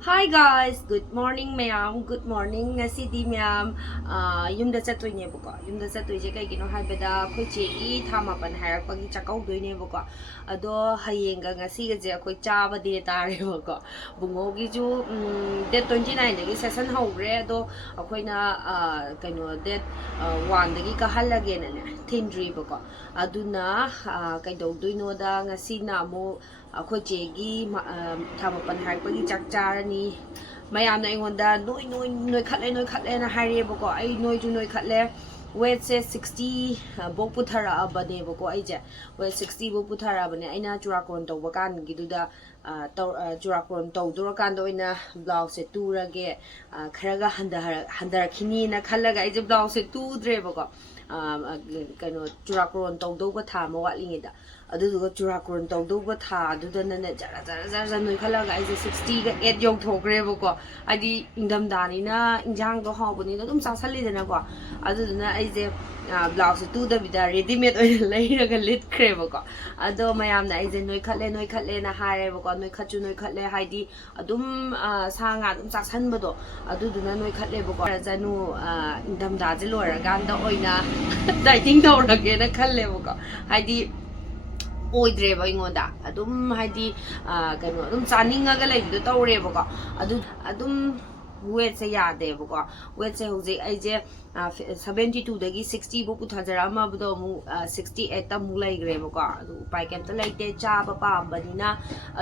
Hi guys, good morning ma'am. Good morning. Ngasi ma'am yumda chattoine buko. Yumda chattoije kai gino haibada khoi che gi thamapan harak pagi chakau doine buko. Ado hayenga ngasi ge je khoi chaba de tare buko. Bungo gi ju date 29 dagi session hogre ado akhoina kaino date 1 dagi ka halage na ne thindri buko. Aduna kaidau doino da ngasi na mo akhoi che gi thamapan harak pagi chak charani mayamna ingonda noi khatle na haire bako ai noi ju noi khatle weight se 60 bo puthara abane bako ai je weight 60 bo puthara bane aina churakon tawba kan giduda churakon tawdura kan do ina blouse se turage kharaga handar khini na khalaga ai je blouse se tudre bako kaino churakon tawdo tha ma watlingi da aduduga churakon tawdo tha adudana ne jara noi khalaga ai je 60 ga 8 yong thokre bako adi ingdam dani na injang do hawbani dum sasali dana ko aduduna ai je blouse tu da bida ready made oil leiraga lit khre bako ado mayam na ai je noi khatle na hare bako noi khachu noi khatle haidi adum sanga dum sasan bado aduduna noi khatle bako janu ingdam da je lora ganda oina dieting tawrage na khalle bako haidi oidreba ingoda adum haidi kaino adum chaningaga leidu tawrebako adum weight se yade bako weight se hoje ai je 72 dagi 60 bo puthajara ma bdo mu 68 ta mu laigre bako adu pai kem ta laite cha ba pambanina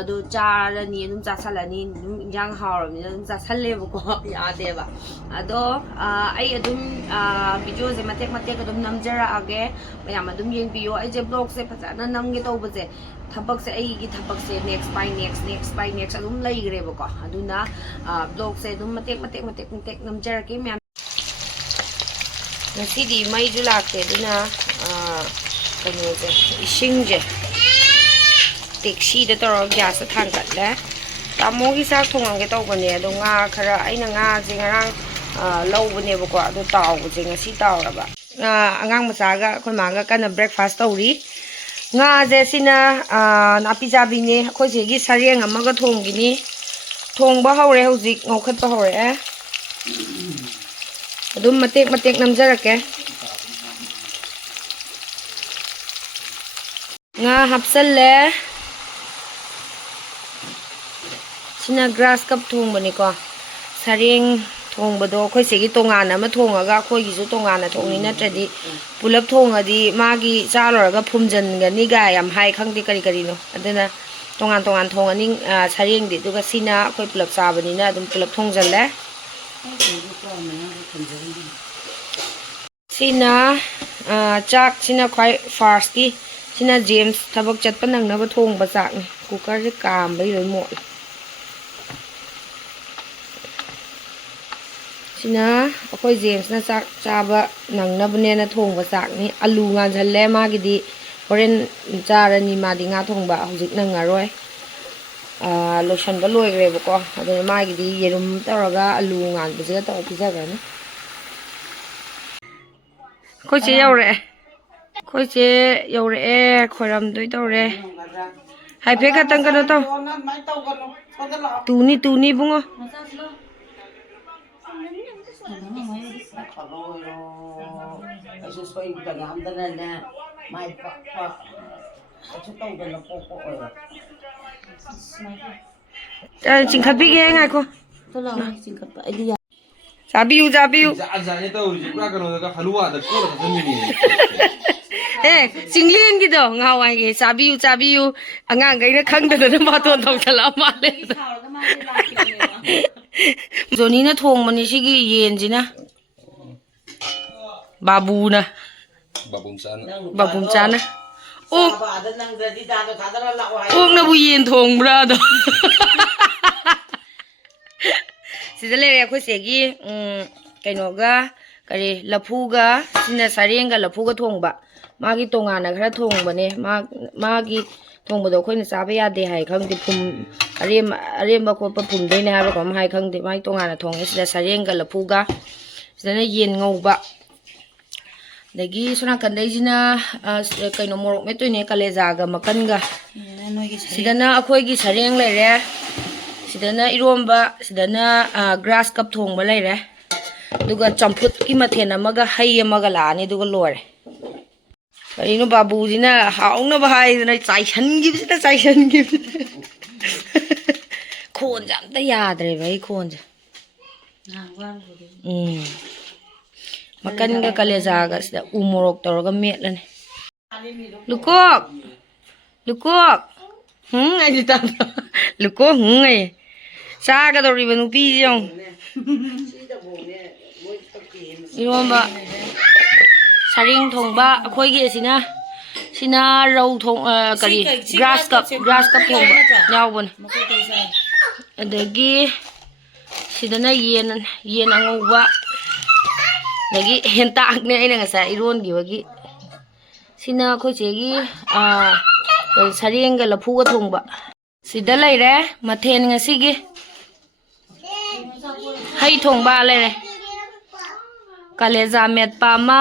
adu charani adum chasalani injang hawrami adum chasalle bako yade ba ado ai adum video je matek adum namjara age mayam adum yengbiyo ai je blog se phajana namge tawbase thabak se ai gi thabak se next by next adum laigre bako aduna blog se adum matek namjara ke myam ngasi mai ju lakte duna kaino je ising je taxi da toro gas thangkat le tamo gi sak thongam ge tawbane ado nga khara aina nga je ngarang lawbane bako ado taw je ngasi tawraba angang macha ga khoi ma ga kana breakfast tawri nga je sina napi jabi ne khoi je gi sareng amaga thonggini thongba hawre hojik ngokhat ba hawre adum matek namjarake nga hapsalle sina grass cup thongbani ko sareng thongbado khoi segi tongana ma thongaga khoi gi ju tongana thongni natradi pulap thongadi magi chaloraga phumjan ga ni ga yam hai khangdi kari no aduna tongan thongani sareng di duga sina khoi pulap sabani na adum pulap thongjalle sina chak sina khoi first ki sina James thabak chatpa nang na ba thong ba chak ni cooker se kam bai loi mo sina akhoi James na chak chaba nang na bne na thong ba chak ni alu ngan jalle ma gi di horen charani ma di nga thong ba hojik nang ngaroi lotion ba loi gre bako adu ma gi di yerum tawraga alu ngan ba je taw pija ga ni khoi che yaure khoram doi tawre hai phe khatang kano taw tuni bungo chingkhapi ge ngai ko Sabiu Singlin gitu ngawai ge sabiu angang gai na khangda ma ton thong thala ma le Joni na thong mani sigi yen jina babun chana ok na bu yen thong bra do sida le khoi segi kainoga kari lapuga sina sarenga lapuga thongba magi tongana khara thongbane magi thongbado khoina chaba yade hai khangdi phum aremba khoppa phum deina ha ko hai khangdi mai tongana thong sida sarenga lapuga sida yen ngauba dagi suna kandai jina kaino morok metoi ne kaleja ga makanga sidana akhoi gi sareng leire sidana iromba sidana grass cup thongba leire duga champut ki mathen amaga hai amaga laani duga lore karino babu jina hauna bahai na chaishan gi khon jamta yadre bhai khon ja makan ga kaleja ga sida umorok toroga metlane lukok ai ta lukok ai saga dori banu pi jong iromba saring thongba akhoi gi sina rau thong kari grass cup thongba yawbon adagi sidana yen angouba dagi hentak ne aina ngasa iron gi wagi sina akhoi chegi saring ga lafu ga thongba sida leire mathen ngasigi hai thongba leire kaleja met pama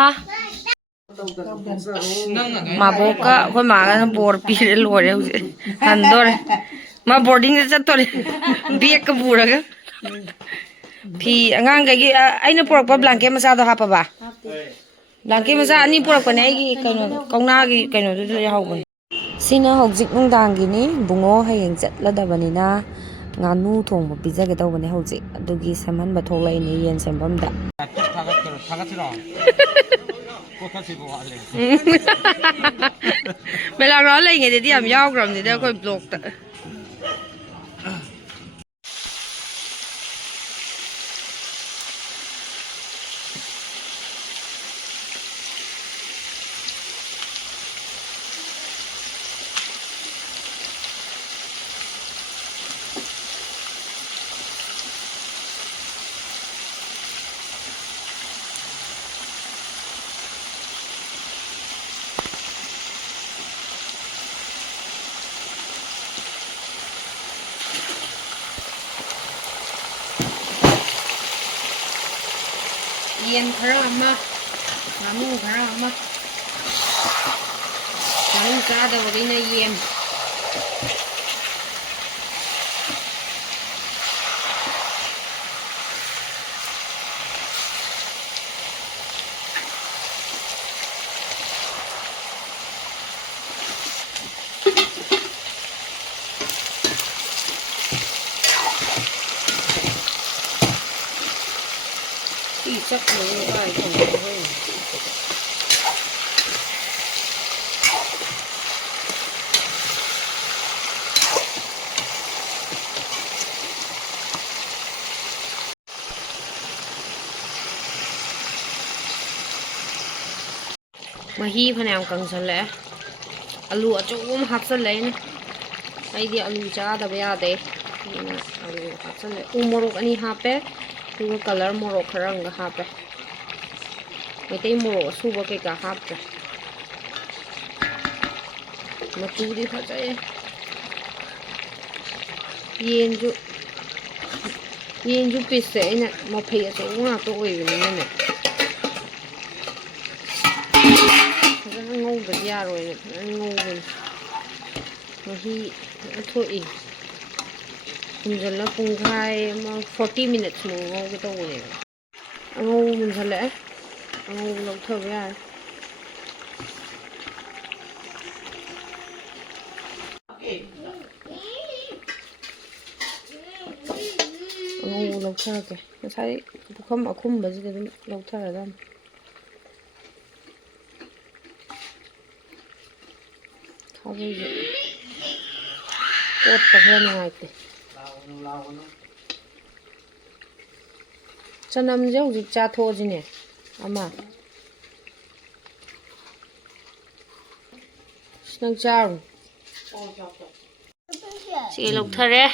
maboka khoi maga bor pire lore huje handor ma boarding se chatore bag ka puraga phi angang ga gi aina porak pa blanket masa do hapa ba blanket masa ani porak pa ne ai gi kaino kauna gi kaino du le hauban sina hojik nungdang gi ni bungo hayeng chatladabani na nganu thongba pijage tawbane hojik adugi samhanba thoklai ni yen sembamda Mela ro lai nge de am yaw gram ni da khoi blog ta yen khara ama nganu khara ama nganu ka da wari na yen chắc rồi ai còn thôi mahi phanam kang sale alu achum hapsale ne ai di alu cha da ba de alu hapsale umorok ani hape tuga color morok kharang ga hape metei morok suba ke ka hape matu di khajaye yen ju pisse ina ma phei so nga to oi ni ne ngâu bật ra rồi ngâu rồi mahi thoi cùng dần là cùng khai 40 minutes mà ngâu cái tô này ngâu mình thật lẽ ngâu lâu thơ với ai ngâu lâu thơ kìa nó thấy không ở khung bởi vì lâu thơ ở đâu bây giờ cốt tập ra ngoài thì cho năm dấu dịch cha thô gì nè ama sang chào chị lục thơ đấy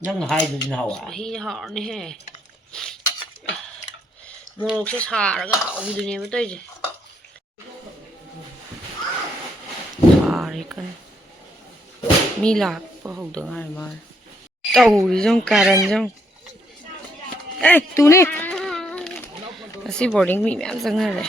nhưng hai bên hậu à hi họ này hè một cái xả rồi cái hậu gì này mới tới gì kan mi lạc có hậu tượng ai mà tàu đi trong karan trong ê tu đi si boarding mi mẹ sang này